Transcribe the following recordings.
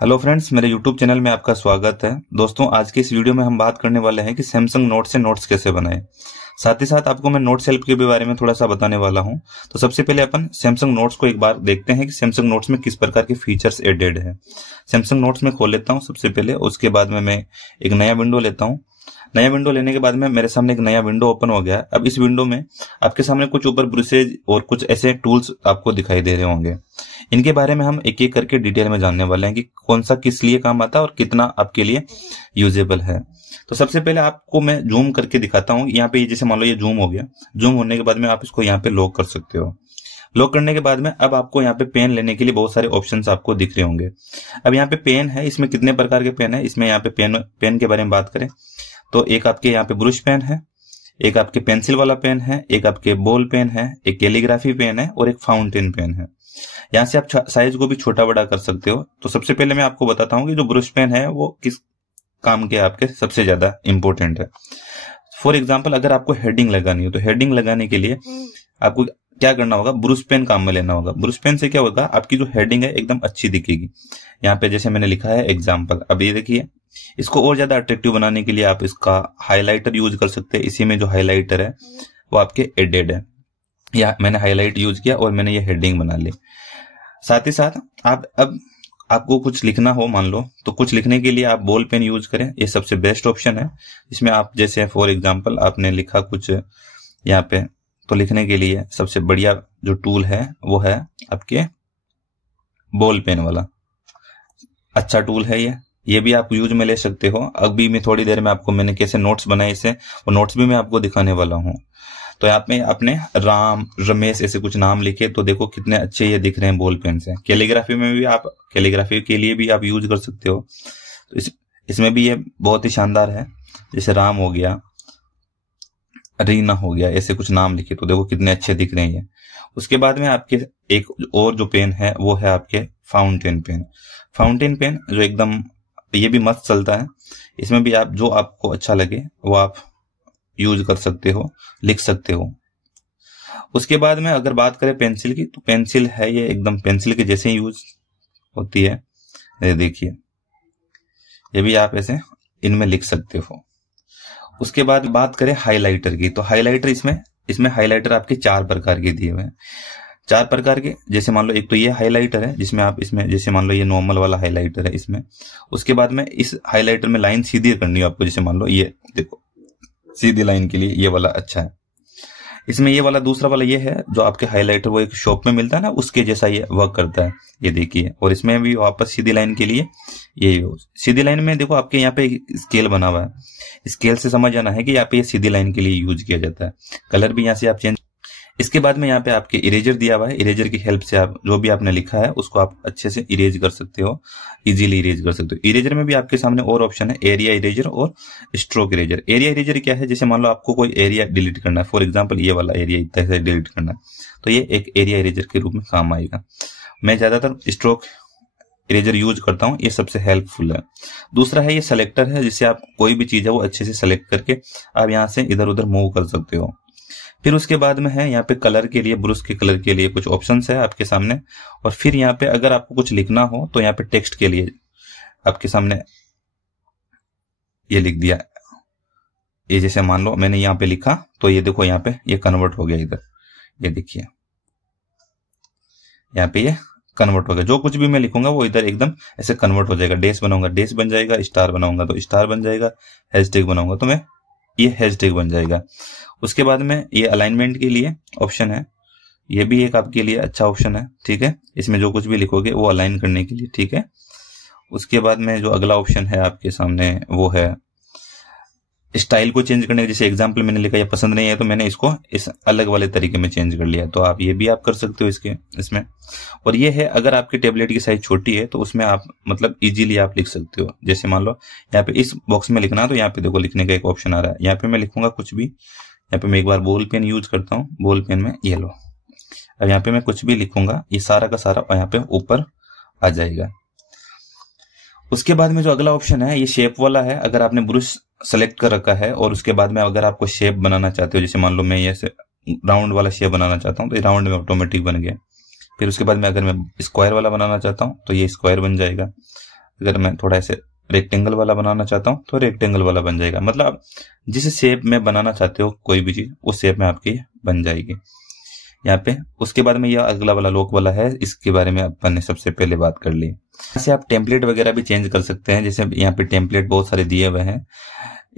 Hello friends, मेरे YouTube channel में आपका स्वागत है। दोस्तों, आज की इस वीडियो में हम बात करने वाले हैं कि सैमसंग नोट से नोट्स कैसे बनाएं। साथ ही साथ आपको मैं नोट्स हेल्प के भी बारे में थोड़ा सा बताने वाला हूं। तो सबसे पहले अपन सैमसंग नोट्स को एक बार देखते हैं कि सैमसंग नोट्स में किस प्रकार के फीचर्स एडेड है। सैमसंग नोट्स में खोल लेता हूं सबसे पहले, उसके बाद में मैं एक नया विंडो लेता हूं। नया विंडो लेने के बाद में मेरे सामने एक नया विंडो ओपन हो गया। अब इस विंडो में आपके सामने कुछ ऊपर ब्रशेज और कुछ ऐसे टूल्स आपको दिखाई दे रहे होंगे। इनके बारे में हम एक एक करके डिटेल में जानने वाले हैं कि कौन सा किस लिए काम आता है और कितना आपके लिए यूजेबल है। तो सबसे पहले आपको मैं जूम करके दिखाता हूँ। यहाँ पे जैसे मान लो ये जूम हो गया। जूम होने के बाद में आप इसको यहाँ पे लॉक कर सकते हो। लॉक करने के बाद में अब आपको यहाँ पे पेन लेने के लिए बहुत सारे ऑप्शंस आपको दिख रहे होंगे। अब यहाँ पे पेन है, इसमें कितने प्रकार के पेन है, इसमें यहाँ पे पेन के बारे में बात करें तो एक आपके यहाँ पे ब्रश पेन है, एक आपके पेंसिल वाला पेन है, एक आपके बॉल पेन है, एक कैलीग्राफी पेन है और एक फाउंटेन पेन है। यहाँ से आप साइज को भी छोटा बड़ा कर सकते हो। तो सबसे पहले मैं आपको बताता हूँ कि जो ब्रश पेन है वो किस काम के आपके सबसे ज्यादा इंपॉर्टेंट है। फॉर एग्जाम्पल, अगर आपको हेडिंग लगानी हो तो हेडिंग लगाने के लिए आपको क्या करना होगा, ब्रश पेन काम में लेना होगा। ब्रश पेन से क्या होगा, आपकी जो हेडिंग है एकदम अच्छी दिखेगी। यहाँ पे जैसे मैंने लिखा है एग्जाम्पल, अब ये देखिए, इसको और ज्यादा अट्रैक्टिव बनाने के लिए आप इसका हाईलाइटर यूज कर सकते हैं। इसी में जो हाईलाइटर है वो आपके एडेड है। या मैंने हाईलाइट यूज किया और मैंने ये हेडिंग बना ली। साथ ही साथ आप अब आपको कुछ लिखना हो मान लो, तो कुछ लिखने के लिए आप बॉल पेन यूज करें, ये सबसे बेस्ट ऑप्शन है। इसमें आप जैसे फॉर एग्जांपल आपने लिखा कुछ यहाँ पे, तो लिखने के लिए सबसे बढ़िया जो टूल है वो है आपके बॉल पेन वाला। अच्छा टूल है ये भी आप यूज में ले सकते हो। अभी मैं थोड़ी देर में आपको मैंने कैसे नोट्स बनाए इसे, वो नोट्स भी मैं आपको दिखाने वाला हूँ। तो यहाँ पे आपने राम, रमेश ऐसे कुछ नाम लिखे तो देखो कितने अच्छे ये दिख रहे हैं बॉल पेन से। कैलीग्राफी में भी आप कैलीग्राफी के लिए भी आप यूज कर सकते हो। तो इसमें भी ये बहुत ही शानदार है। जैसे राम हो गया, रीना हो गया, ऐसे कुछ नाम लिखे तो देखो कितने अच्छे दिख रहे हैं ये। उसके बाद में आपके एक और जो पेन है वो है आपके फाउंटेन पेन। फाउंटेन पेन जो एकदम ये भी मस्त चलता है। इसमें भी आप जो आपको अच्छा लगे वो आप यूज कर सकते हो, लिख सकते हो। उसके बाद में अगर बात करें पेंसिल की, तो पेंसिल है ये एकदम पेंसिल के जैसे ही यूज होती है। ये देखिए, ये भी आप ऐसे इनमें लिख सकते हो। उसके बाद बात करें हाइलाइटर की, तो हाइलाइटर इसमें हाइलाइटर आपके 4 प्रकार के दिए हुए हैं। 4 प्रकार के, जैसे मान लो एक तो ये हाइलाइटर है जिसमें आप इसमें जैसे मान लो ये नॉर्मल वाला हाइलाइटर है इसमें। उसके बाद में इस हाइलाइटर में लाइन सीधी करनी है आपको। जैसे मान लो ये देखो, सीधी लाइन के लिए ये वाला अच्छा है। इसमें ये वाला दूसरा वाला ये है जो आपके हाइलाइटर वो एक शॉप में मिलता है ना, उसके जैसा ये वर्क करता है, ये देखिए। और इसमें भी वापस सीधी लाइन के लिए ये सीधी लाइन में देखो आपके यहाँ पे स्केल बना हुआ है। स्केल से समझ आना है कि यहाँ पे ये सीधी लाइन के लिए यूज किया जाता है। कलर भी यहाँ से आप चेंज। इसके बाद में यहाँ पे आपके इरेजर दिया हुआ है। इरेजर की हेल्प से आप जो भी आपने लिखा है उसको आप अच्छे से इरेज कर सकते हो, इजीली इरेज कर सकते हो। इरेजर में भी आपके सामने और ऑप्शन है, एरिया इरेजर और स्ट्रोक इरेजर। एरिया इरेजर क्या है, जैसे मान लो आपको कोई एरिया डिलीट करना है, फॉर एग्जांपल ये वाला एरिया इतना से डिलीट करना है, तो ये एक एरिया इरेजर के रूप में काम आएगा। मैं ज्यादातर स्ट्रोक इरेजर यूज करता हूँ, ये सबसे हेल्पफुल है। दूसरा है ये सेलेक्टर है, जिससे आप कोई भी चीज है वो अच्छे से सेलेक्ट करके आप यहाँ से इधर उधर मूव कर सकते हो। फिर उसके बाद में है यहाँ पे कलर के लिए, ब्रश के कलर के लिए कुछ ऑप्शंस है आपके सामने। और फिर यहाँ पे अगर आपको कुछ लिखना हो तो यहाँ पे टेक्स्ट के लिए आपके सामने ये लिख दिया। ये जैसे मान लो मैंने यहाँ पे लिखा तो ये देखो यहाँ पे ये कन्वर्ट हो गया इधर, ये देखिए यहाँ पे ये कन्वर्ट हो गया। जो कुछ भी मैं लिखूंगा वो इधर एकदम ऐसे कन्वर्ट हो जाएगा। डैश बनाऊंगा डैश बन जाएगा, स्टार बनाऊंगा तो स्टार बन जाएगा, हैशटैग बनाऊंगा तो मैं ये हैशटैग बन जाएगा। उसके बाद में ये अलाइनमेंट के लिए ऑप्शन है, ये भी एक आपके लिए अच्छा ऑप्शन है, ठीक है। इसमें जो कुछ भी लिखोगे वो अलाइन करने के लिए, ठीक है। उसके बाद में जो अगला ऑप्शन है आपके सामने वो है स्टाइल को चेंज करने के। जैसे एग्जांपल मैंने लिखा ये पसंद नहीं है तो मैंने इसको इस अलग वाले तरीके में चेंज कर लिया, तो आप ये भी आप कर सकते हो इसमें। और ये है अगर आपके टेबलेट की साइज छोटी है तो उसमें आप मतलब इजीली आप लिख सकते हो। जैसे मान लो यहाँ पे इस बॉक्स में लिखना है तो यहाँ पे देखो लिखने का एक ऑप्शन आ रहा है। यहाँ पे मैं लिखूंगा कुछ भी, यहाँ पे मैं एक बार बॉल पेन यूज करता हूँ, बॉल पेन में ये लो। अब यहाँ पे मैं कुछ भी लिखूंगा ये सारा का सारा यहाँ पे ऊपर आ जाएगा। उसके बाद में जो अगला ऑप्शन है ये शेप वाला है। अगर आपने ब्रश सेलेक्ट कर रखा है और उसके बाद में अगर आपको शेप बनाना चाहते हो, जैसे मान लो मैं ये राउंड वाला शेप बनाना चाहता हूँ तो ये राउंड में ऑटोमेटिक बन गया। फिर उसके बाद में अगर मैं स्क्वायर वाला बनाना चाहता हूँ तो ये स्क्वायर बन जाएगा। अगर मैं थोड़ा ऐसे रेक्टेंगल वाला बनाना चाहता हूँ तो रेक्टेंगल वाला बन जाएगा। मतलब आप जिस शेप में बनाना चाहते हो कोई भी चीज, उस शेप में आपकी बन जाएगी यहाँ पे। उसके बाद में यह अगला वाला लॉक वाला है, इसके बारे में अपन ने सबसे पहले बात कर ली। ऐसे आप टेम्पलेट वगैरह भी चेंज कर सकते हैं, जैसे यहाँ पे टेम्पलेट बहुत सारे दिए हुए हैं।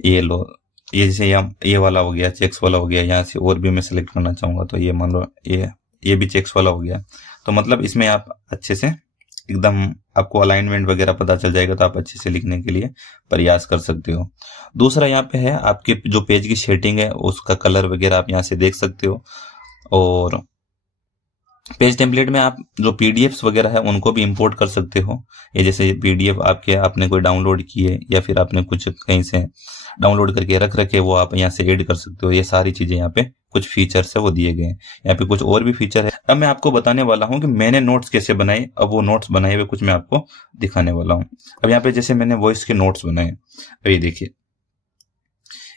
ये लो, ये जैसे ये वाला हो गया, चेक्स वाला हो गया। यहाँ से और भी मैं सिलेक्ट करना चाहूंगा तो ये मान लो ये भी चेक्स वाला हो गया। तो मतलब इसमें आप अच्छे से एकदम आपको अलाइनमेंट वगैरह पता चल जाएगा, तो आप अच्छे से लिखने के लिए प्रयास कर सकते हो। दूसरा यहाँ पे है आपके जो पेज की शेडिंग है उसका कलर वगैरह आप यहाँ से देख सकते हो। और पेज टेम्पलेट में आप जो पीडीएफ्स वगैरह है उनको भी इंपोर्ट कर सकते हो। ये जैसे पीडीएफ आपने कोई डाउनलोड किए या फिर आपने कुछ कहीं से डाउनलोड करके रख रखे, वो आप यहाँ से ऐड कर सकते हो। ये सारी चीजें यहाँ पे कुछ फीचर्स है वो दिए गए हैं। यहाँ पे कुछ और भी फीचर है। अब मैं आपको बताने वाला हूँ कि मैंने नोट्स कैसे बनाए। अब वो नोट्स बनाए हुए कुछ मैं आपको दिखाने वाला हूँ। अब यहाँ पे जैसे मैंने वॉइस के नोट्स बनाए, अब ये देखिए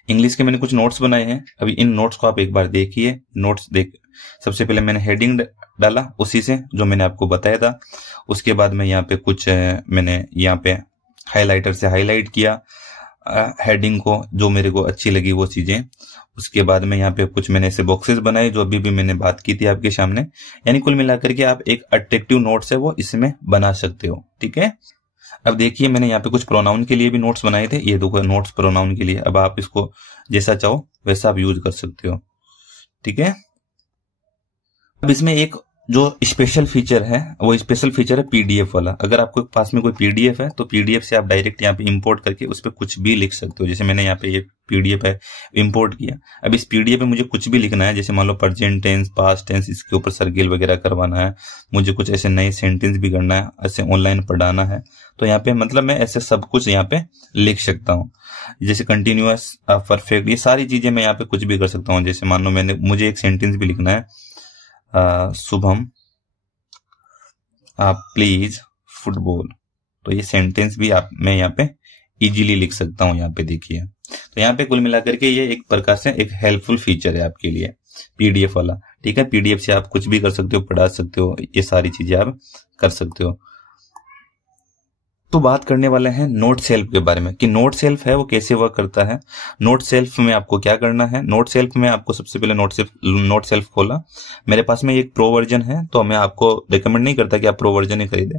इंग्लिश के मैंने कुछ नोट्स बनाए हैं। अभी इन नोट्स को आप एक बार देखिए। नोट्स सबसे पहले मैंने हेडिंग डाला उसी से जो मैंने आपको बताया था। उसके बाद में यहाँ पे कुछ मैंने यहाँ पे हाइलाइटर से हाईलाइट किया हेडिंग को, जो मेरे को अच्छी लगी वो चीजें। उसके बाद में यहाँ पे कुछ मैंने ऐसे बॉक्सेस बनाए जो अभी भी मैंने बात की थी आपके सामने। यानी कुल मिलाकर के आप एक अट्रैक्टिव नोट्स है वो इसमें बना सकते हो। ठीक है, अब देखिए मैंने यहाँ पे कुछ प्रोनाउन के लिए भी नोट्स बनाए थे। ये देखो नोट्स प्रोनाउन के लिए। अब आप इसको जैसा चाहो वैसा आप यूज कर सकते हो। ठीक है, अब इसमें एक जो स्पेशल फीचर है वो स्पेशल फीचर है पीडीएफ वाला। अगर आपके पास में कोई पीडीएफ है तो पीडीएफ से आप डायरेक्ट यहाँ पे इंपोर्ट करके उस पर कुछ भी लिख सकते हो। जैसे मैंने यहाँ पे ये पीडीएफ है इंपोर्ट किया। अब इस पीडीएफ में मुझे कुछ भी लिखना है, जैसे मान लो प्रेजेंट टेंस, पास्ट टेंस, इसके ऊपर सर्किल वगैरह करवाना है, मुझे कुछ ऐसे नए सेंटेंस भी करना है, ऐसे ऑनलाइन पढ़ाना है, तो यहाँ पे मतलब मैं ऐसे सब कुछ यहाँ पे लिख सकता हूँ। जैसे कंटिन्यूअस, परफेक्ट, ये सारी चीजें मैं यहाँ पे कुछ भी कर सकता हूँ। जैसे मान लो मुझे एक सेंटेंस भी लिखना है, शुभम प्लीज फुटबॉल, तो ये सेंटेंस भी मैं यहाँ पे इजीली लिख सकता हूँ। यहाँ पे देखिए, तो यहाँ पे कुल मिलाकर के ये एक प्रकार से एक हेल्पफुल फीचर है आपके लिए पीडीएफ वाला। ठीक है, पीडीएफ से आप कुछ भी कर सकते हो, पढ़ा सकते हो, ये सारी चीजें आप कर सकते हो। तो बात करने वाले हैं नोट सेल्फ के बारे में कि नोट सेल्फ है वो कैसे वर्क करता है। नोट सेल्फ में आपको क्या करना है, नोट सेल्फ में आपको सबसे पहले नोट सेल्फ खोला। मेरे पास में एक प्रो वर्जन है तो मैं आपको रिकमेंड नहीं करता कि आप प्रो वर्जन ही खरीदें।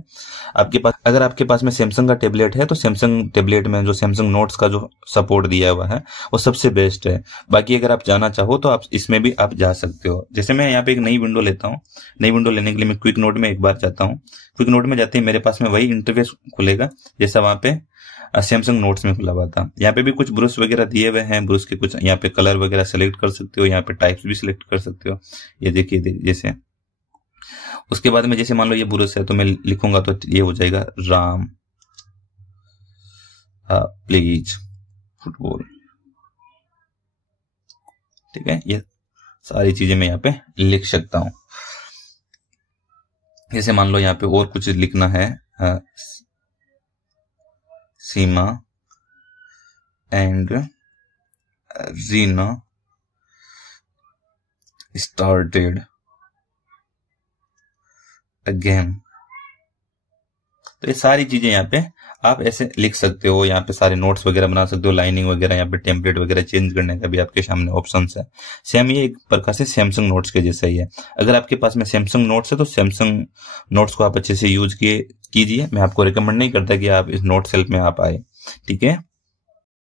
अगर आपके पास में सैमसंग का टेबलेट है तो सैमसंग टेबलेट में जो सैमसंग नोट्स का जो सपोर्ट दिया हुआ है वो सबसे बेस्ट है। बाकी अगर आप जाना चाहो तो आप इसमें भी आप जा सकते हो। जैसे मैं यहाँ पे एक नई विंडो लेता हूँ। नई विंडो लेने के लिए मैं क्विक नोट में एक बार जाता हूँ। क्विक नोट में जाते ही मेरे पास में वही इंटरफेस खुलेगा जैसा वहां पे सैमसंग नोट्स में खुला हुआ था। यहाँ पे भी कुछ ब्रश वगैरह दिए हुए हैं। ब्रश के कुछ यहाँ पे कलर वगैरह सेलेक्ट कर सकते हो, यहाँ पे टाइप्स भी सिलेक्ट कर सकते हो। ये देखिए जैसे उसके बाद में जैसे मान लो ये ब्रश है तो मैं लिखूंगा तो ये हो जाएगा राम प्लीज फुटबॉल। ठीक है, ये सारी चीजें मैं यहाँ पे लिख सकता हूं। जैसे मान लो यहाँ पे और कुछ लिखना है, सीमा एंड रीना स्टार्टेड अगेन, तो ये सारी चीजें यहाँ पे आप ऐसे लिख सकते हो। यहाँ पे सारे नोट्स वगैरह बना सकते हो, लाइनिंग वगैरह, यहाँ पे टेम्पलेट वगैरह चेंज करने का भी आपके सामने ऑप्शंस है। सेम ये एक प्रकार से सैमसंग नोट्स के जैसा ही है। अगर आपके पास में सैमसंग नोट्स है तो सैमसंग नोट्स को आप अच्छे से यूज कीजिए। मैं आपको रिकमेंड नहीं करता कि आप इस नोट सेल्फ में आप आए। ठीक है,